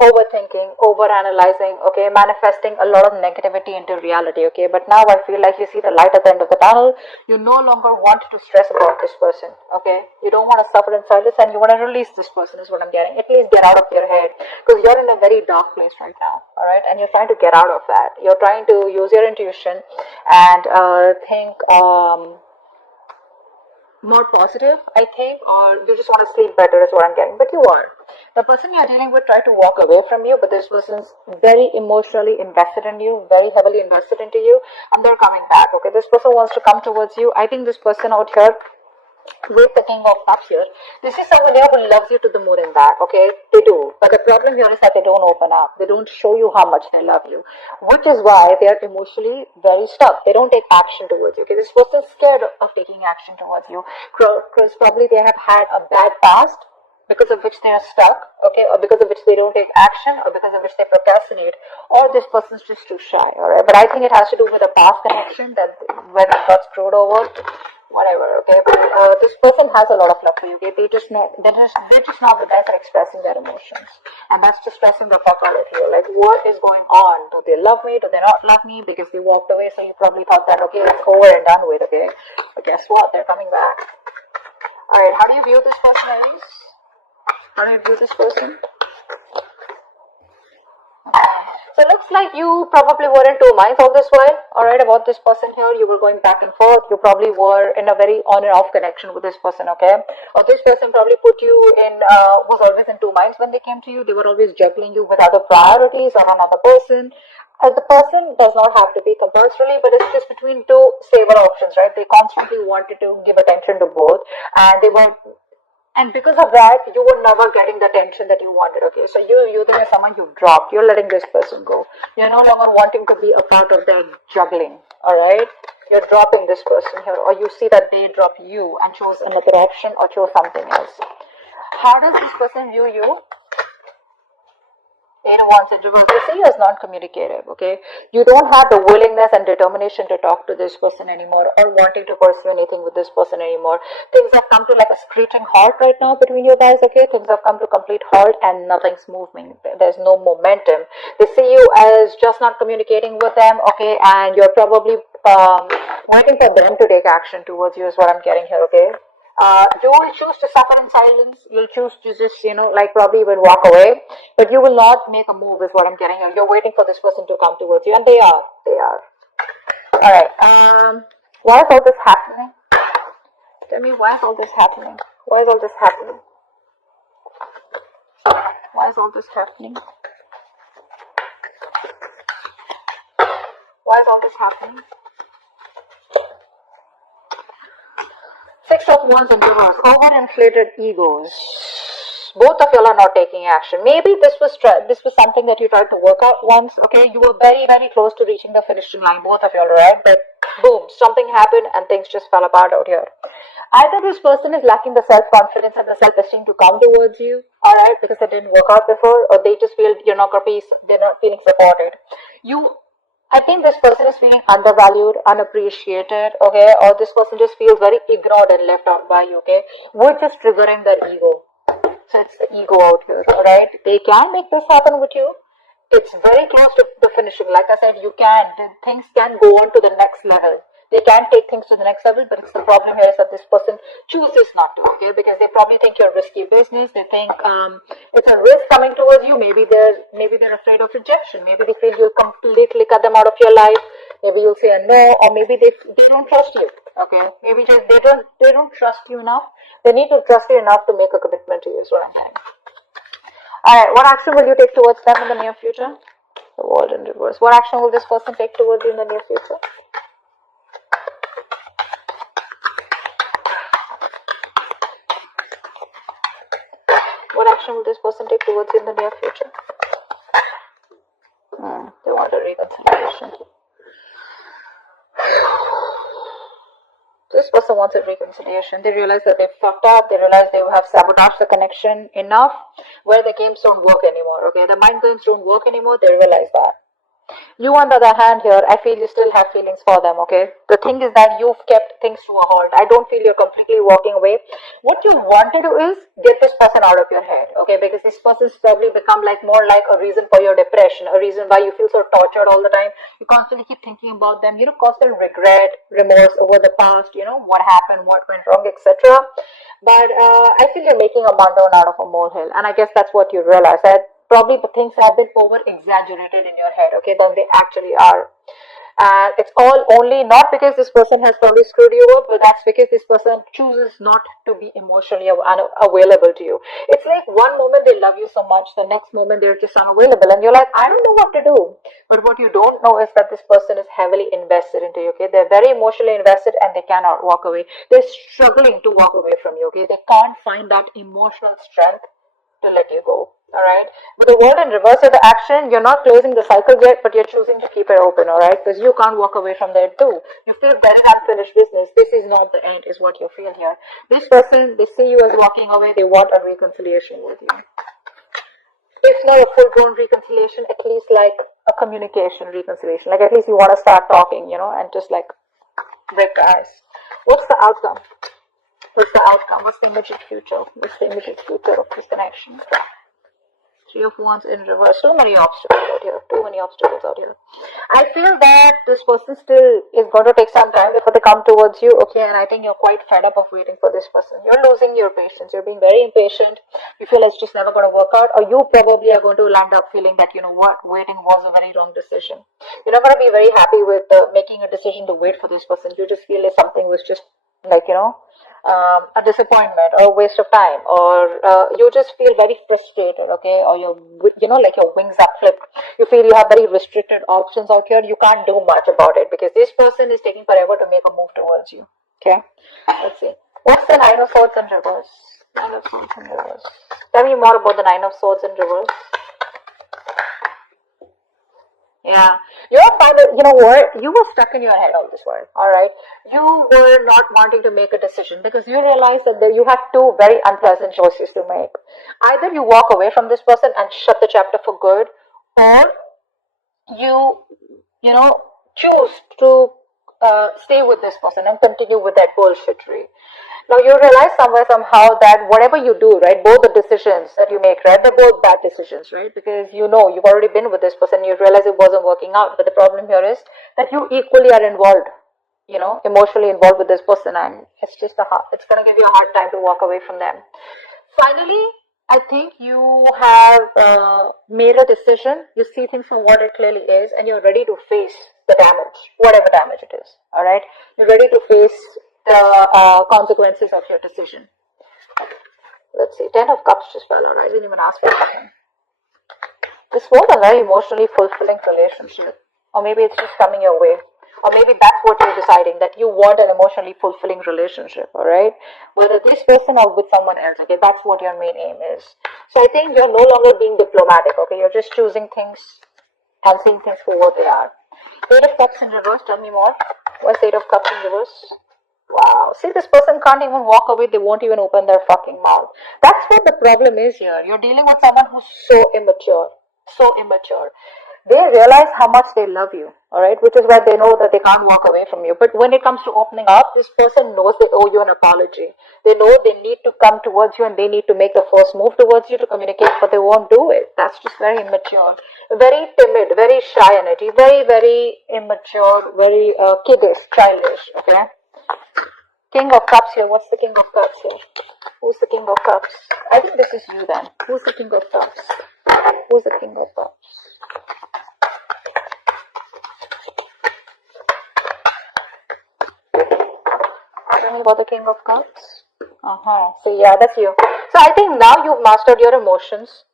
overthinking, overanalyzing, okay, manifesting a lot of negativity into reality, okay. But now I feel like you see the light at the end of the tunnel. You no longer want to stress about this person, okay. You don't want to suffer in silence, and you want to release this person, is what I'm getting. At least get out of your head, because you're in a very dark place right now, all right, and you're trying to get out of that. You're trying to use your intuition and think more positive, I think, or you just want to sleep better, is what I'm getting. But you are. The person you're dealing with tried to walk away from you, but this person's very emotionally invested in you, very heavily invested into you, and they're coming back, okay? This person wants to come towards you. I think this person out here with the King of Cups here, this is someone here who loves you to the moon and back, okay? They do. But the problem here is that they don't open up. They don't show you how much they love you, which is why they are emotionally very stuck. They don't take action towards you, okay? This person is scared of taking action towards you, because probably they have had a bad past, because of which they are stuck, okay, or because of which they don't take action, or because of which they procrastinate, or this person's just too shy, alright? But I think it has to do with a past connection, that when it got screwed over, whatever, okay. But this person has a lot of love for you, okay. They're just not the best at expressing their emotions, and that's just stressing the fuck out of you. Like, what is going on? Do they love me? Do they not love me? Because they walked away, so you probably thought that, okay, it's over and done with, okay. But guess what? They're coming back. Alright, how do you view this person, Aries? How do you view this person? So it looks like you probably were in two minds all this while, alright, about this person here. You were going back and forth. You probably were in a very on and off connection with this person, okay? Or this person probably put you in, was always in two minds when they came to you. They were always juggling you with other priorities or another person. The person does not have to be compulsorily, but it's just between two stable options, right? They constantly wanted to give attention to both, and they were. And because of that, you were never getting the attention that you wanted, okay? So you're someone you've dropped. You're letting this person go. You're no longer wanting to be a part of their juggling, alright? You're dropping this person here, or you see that they drop you and chose another option or chose something else. How does this person view you? Eight of Wands in reverse. They see you as non-communicative, okay? You don't have the willingness and determination to talk to this person anymore, or wanting to pursue anything with this person anymore. Things have come to like a screeching halt right now between you guys, okay? Things have come to complete halt and nothing's moving. There's no momentum. They see you as just not communicating with them, okay? And you're probably waiting for them to take action towards you, is what I'm getting here, okay? You will choose to suffer in silence. You'll choose to just, like probably even walk away, but you will not make a move, is what I'm getting here. You're waiting for this person to come towards you, and they are. Alright, why is all this happening? Tell me, why is all this happening? Why is all this happening? Why is all this happening? Why is all this happening? Six of Wands in reverse. Overinflated egos. Both of y'all are not taking action. Maybe this was something that you tried to work out once, okay? You were very, very close to reaching the finishing line, both of y'all, right? But boom, something happened and things just fell apart out here. Either this person is lacking the self-confidence and the self-esteem to come towards you, alright, because it didn't work out before, or they just feel they're not feeling supported. I think this person is feeling undervalued, unappreciated, okay, or this person just feels very ignored and left out by you, okay, which is triggering their ego. So it's the ego out here, alright. They can make this happen with you. It's very close to the finishing. Like I said, things can go on to the next level. They can take things to the next level, but it's the problem here is that this person chooses not to, okay, because they probably think you're risky business. They think it's a risk coming towards you. Maybe they're afraid of rejection. Maybe they feel you'll completely cut them out of your life. Maybe you'll say a no, or maybe they don't trust you, okay. Maybe just they don't trust you enough. They need to trust you enough to make a commitment to you, is what I'm saying. Alright, what action will you take towards them in the near future? The World in reverse. What action will this person take towards you in the near future? What action will this person take towards you in the near future? They want a reconciliation. This person wants a reconciliation. They realize that they fucked up. They realize they have sabotaged the connection enough where the games don't work anymore, okay? The mind games don't work anymore. They realize that. You, on the other hand, here, I feel you still have feelings for them, okay? The thing is that you've kept things to a halt. I don't feel you're completely walking away. What you want to do is get this person out of your head, okay? Because this person's probably become like more like a reason for your depression, a reason why you feel so tortured all the time. You constantly keep thinking about them, constant regret, remorse over the past, what happened, what went wrong, etc. But I feel you're making a mountain out of a molehill, and I guess that's what you realize, that probably the things have been over exaggerated in your head, okay, than they actually are. And it's all only not because this person has probably screwed you up, but that's because this person chooses not to be emotionally available to you. It's like one moment they love you so much, the next moment they're just unavailable, and you're like, I don't know what to do. But what you don't know is that this person is heavily invested into you, okay? They're very emotionally invested and they cannot walk away. They're struggling to walk away from you, okay? They can't find that emotional strength to let you go. Alright, but the word in reverse of the action, you're not closing the cycle yet, but you're choosing to keep it open, alright, because you can't walk away from there too. You feel very unfinished business. This is not the end, is what you feel here. This person, they see you as walking away, they want a reconciliation with you. If not a full-blown reconciliation, at least like a communication reconciliation. Like at least you want to start talking, and just like break the ice. What's the outcome? What's the outcome? What's the immediate future? What's the immediate future of this connection? Three of Wands in reverse. Too many obstacles out here. Too many obstacles out here. I feel that this person still is going to take some time before they come towards you. Okay, and I think you're quite fed up of waiting for this person. You're losing your patience. You're being very impatient. You feel it's just never going to work out, or you probably are going to land up feeling that, waiting was a very wrong decision. You're not going to be very happy with making a decision to wait for this person. You just feel like something was just like, a disappointment or a waste of time, or you just feel very frustrated, okay, or like your wings are flipped. You feel you have very restricted options out here. You can't do much about it because this person is taking forever to make a move towards you. Okay, let's see. What's the Nine of Swords in reverse? Nine of Swords in reverse. Tell me more about the Nine of Swords in reverse. Yeah, you're finding, what? You were stuck in your head all this while, alright? You were not wanting to make a decision because you realized that you have two very unpleasant choices to make. Either you walk away from this person and shut the chapter for good, or you choose to stay with this person and continue with that bullshittery. Now you realize somewhere somehow that whatever you do, right, both the decisions that you make, right, they're both bad decisions, right? Because you've already been with this person, you realize it wasn't working out. But the problem here is that you equally are involved, emotionally involved with this person, and it's going to give you a hard time to walk away from them. Finally, I think you have made a decision. You see things for what it clearly is, and you're ready to face the damage, whatever damage it is. All right, you're ready to face the consequences of your decision. Let's see. 10 of Cups just fell out. I didn't even ask for something. This was a very emotionally fulfilling relationship, or maybe it's just coming your way. Or maybe that's what you're deciding, that you want an emotionally fulfilling relationship, alright? Whether this person or with someone else, okay? That's what your main aim is. So I think you're no longer being diplomatic, okay? You're just choosing things and seeing things for what they are. Eight of Cups in reverse, tell me more. What's Eight of Cups in reverse? Wow. See, this person can't even walk away. They won't even open their fucking mouth. That's what the problem is here. You're dealing with someone who's so immature. So immature. They realize how much they love you, alright, which is why they know that they can't walk away from you. But when it comes to opening up, this person knows they owe you an apology. They know they need to come towards you and they need to make the first move towards you to communicate, but they won't do it. That's just very immature. Very timid, very shy energy, very, very immature, very kiddish, childish, okay? King of Cups here. What's the King of Cups here? Who's the King of Cups? I think this is you then. Who's the King of Cups? Who's the King of Cups? Tell me about the King of Cups. So yeah, that's you. So I think now you've mastered your emotions.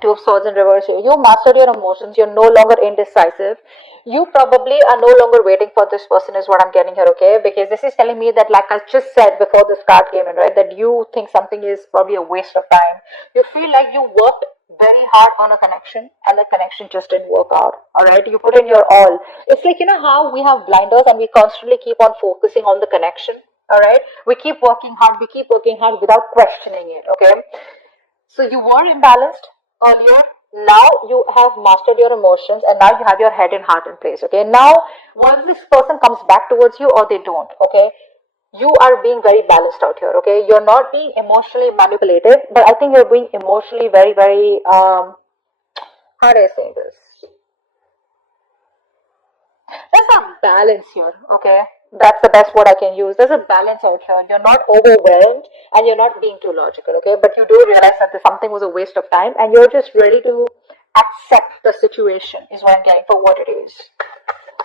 Two of Swords in reverse here. You mastered your emotions. You're no longer indecisive. You probably are no longer waiting for this person is what I'm getting here, okay? Because this is telling me that, like I just said before this card came in, right? That you think something is probably a waste of time. You feel like you worked very hard on a connection and the connection just didn't work out, alright? You put in your all. It's like, how we have blinders and we constantly keep on focusing on the connection, alright? We keep working hard without questioning it, okay? So you were imbalanced earlier. now you have mastered your emotions, and now you have your head and heart in place. Okay, now whether this person comes back towards you or they don't, okay, you are being very balanced out here. Okay, you're not being emotionally manipulative, but I think you're being emotionally very, very how do I say this? There's a balance here, okay? That's the best word I can use. There's a balance out here. You're not overwhelmed and you're not being too logical, okay? But you do realize that something was a waste of time and you're just ready to accept the situation, is what I'm getting for what it is.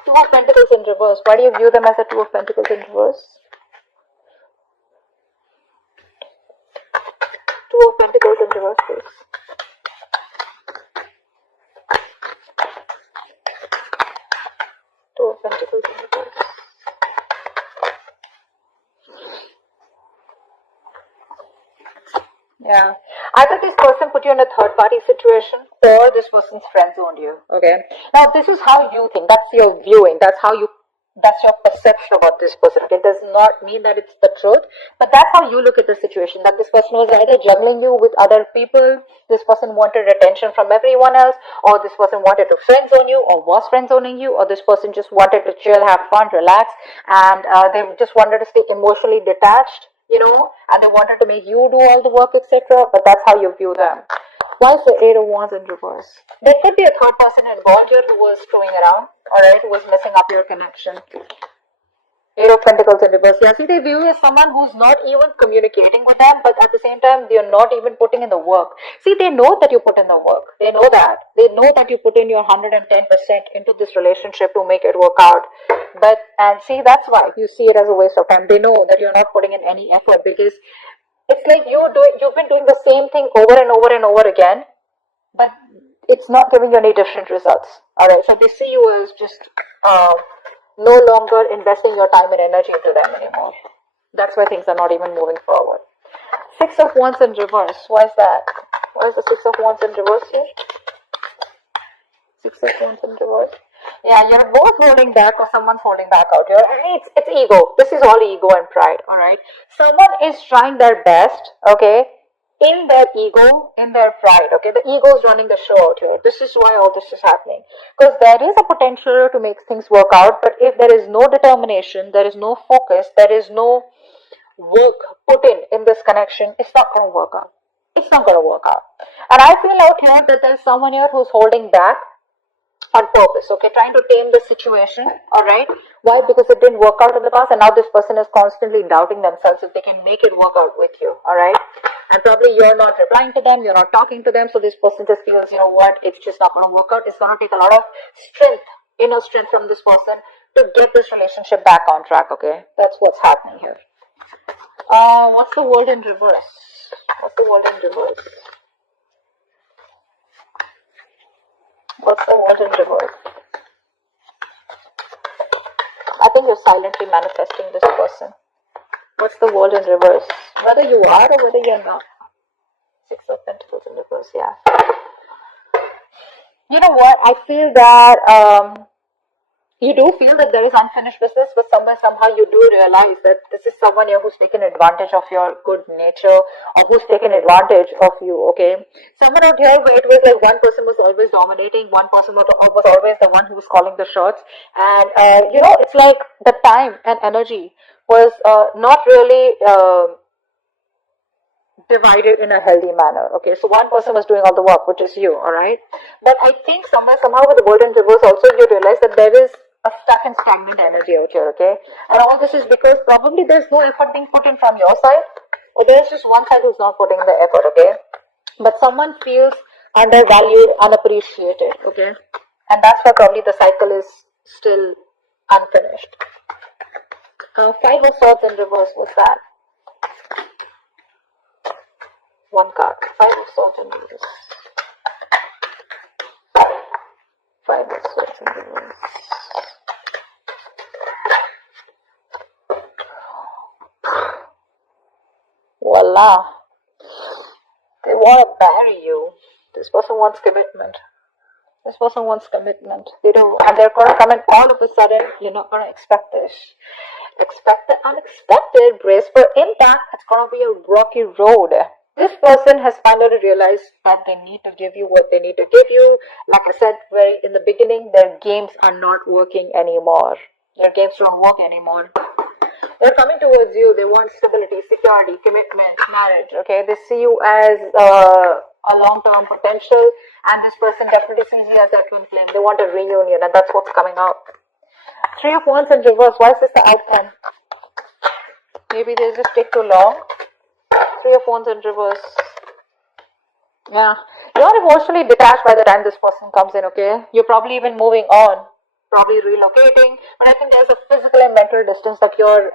Two of Pentacles in reverse. Why do you view them as a Two of Pentacles in reverse? Two of Pentacles in reverse, please. Two of Pentacles in reverse. Yeah. Either this person put you in a third party situation or this person's friend zoned you. Okay. Now this is how you think. That's your viewing. That's your perception about this person. Okay. It does not mean that it's the truth, but that's how you look at the situation. That this person was either juggling you with other people, this person wanted attention from everyone else, or this person wanted to friend zone you, or was friend zoning you, or this person just wanted to chill, have fun, relax, and they just wanted to stay emotionally detached, and they wanted to make you do all the work, etc. But that's how you view them. Why is the Eight of Wands in reverse? There could be a third person involved here who was screwing around, alright, who was messing up your connection. Eight of Pentacles in reverse. Yeah, see, they view you as someone who's not even communicating with them, but at the same time, they're not even putting in the work. See, they know that you put in the work. They know that. They know that you put in your 110% into this relationship to make it work out. And see, that's why you see it as a waste of time. They know that you're not putting in any effort because it's like you've been doing the same thing over and over and over again, but it's not giving you any different results. Alright, so they see you as just no longer investing your time and energy into them anymore. That's why things are not even moving forward. Six of Wands in reverse. Why is that? Why is the Six of Wands in reverse here? Six of Wands in reverse. Yeah, you're both holding back or someone's holding back out here. It's ego. This is all ego and pride, alright? Someone is trying their best, okay? In their ego, in their pride, okay? The ego is running the show out here. This is why all this is happening. Because there is a potential to make things work out, but if there is no determination, there is no focus, there is no work put in this connection, it's not going to work out. It's not going to work out. And I feel out here that there's someone here who's holding back on purpose, okay, trying to tame the situation, alright? Why? Because it didn't work out in the past and now this person is constantly doubting themselves if they can make it work out with you, alright? And probably you're not replying to them, you're not talking to them, so this person just feels, you know what, it's just not going to work out. It's going to take a lot of strength, inner strength from this person to get this relationship back on track, okay? That's what's happening here. What's the world in reverse? What's the world in reverse? What's the world in reverse? I think you're silently manifesting this person. What's the world in reverse? Whether you are or whether you're not. Six of Pentacles in reverse, yeah. You know what? I feel that you do feel that there is unfinished business, but somehow you do realize that this is someone here who's taken advantage of your good nature or who's taken advantage of you, okay? Someone out here where it was like one person was always dominating, one person was always the one who was calling the shots, and it's like the time and energy was not really divided in a healthy manner, okay? So one person was doing all the work, which is you, alright? But I think somehow with the world in reverse also you realize that there is a stuck and stagnant energy out here, okay? And all this is because probably there's no effort being put in from your side, or there's just one side who's not putting the effort, okay? But someone feels undervalued, unappreciated, okay? And that's why probably the cycle is still unfinished. Five of Swords in reverse, what's that? One card. Five of Swords in reverse. Five of Swords in reverse. Voila. They want to marry you. This person wants commitment. This person wants commitment. They do. And they're going to come in all of a sudden. You're not going to expect this. Expect the unexpected. Brace for impact. It's going to be a rocky road. This person has finally realized that they need to give you what they need to give you. Like I said very in the beginning, their games are not working anymore. Their games don't work anymore. They're coming towards you. They want stability, security, commitment, marriage. Okay, they see you as a long-term potential, and this person definitely sees you as their twin flame. They want a reunion, and that's what's coming out. Three of Wands in reverse. Why is this the outcome? Maybe they just take too long. Three of Wands in reverse. Yeah, you're emotionally detached by the time this person comes in. Okay, you're probably even moving on. Probably relocating, but I think there's a physical and mental distance that you're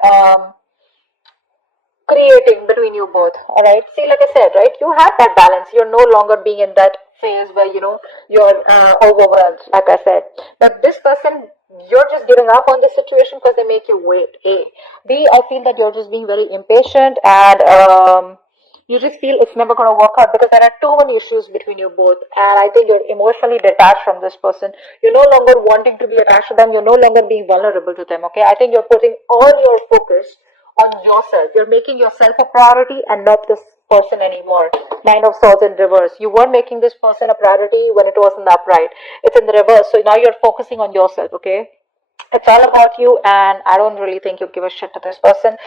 creating between you both. All right, see, like I said, right, you have that balance. You're no longer being in that phase where you're overwhelmed, like I said. But this person, you're just giving up on this situation because they make you wait. A, B, I feel that you're just being very impatient, and you just feel it's never going to work out because there are too many issues between you both, and I think you're emotionally detached from this person. You're no longer wanting to be attached to them. You're no longer being vulnerable to them. Okay, I think you're putting all your focus on yourself. You're making yourself a priority and not this person anymore. Nine of Swords in reverse. You weren't making this person a priority when it was in the upright. It's in the reverse, so now you're focusing on yourself. Okay, it's all about you, and I don't really think you give a shit to this person.